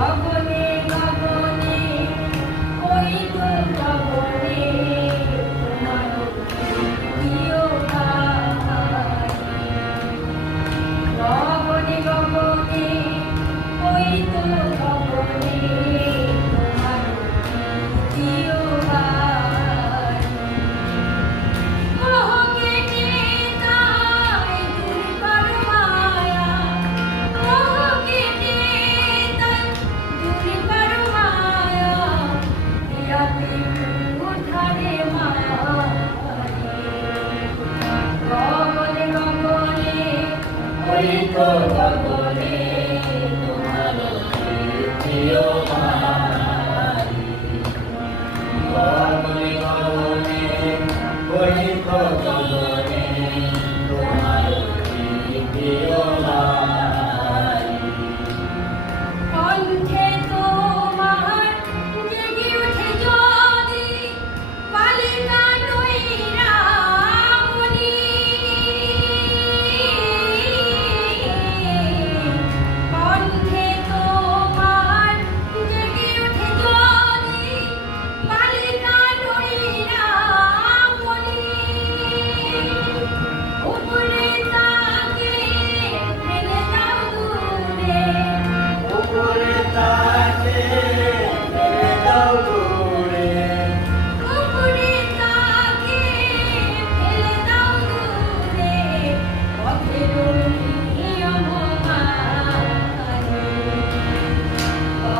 গগনে গগনে ওই তো গগনে তোমার প্রিয় গান। গগনে গগনে ওই তো গগনে তোমার প্রিয় গান। মোহ কেটে তাই দূর করো মায়া, মোহ কেটে তাই দূর করো মায়া, প্রিয়াতে উঠারে মায়ারে। গগনে গগনে ওই তো গগনে তোমার প্রিয়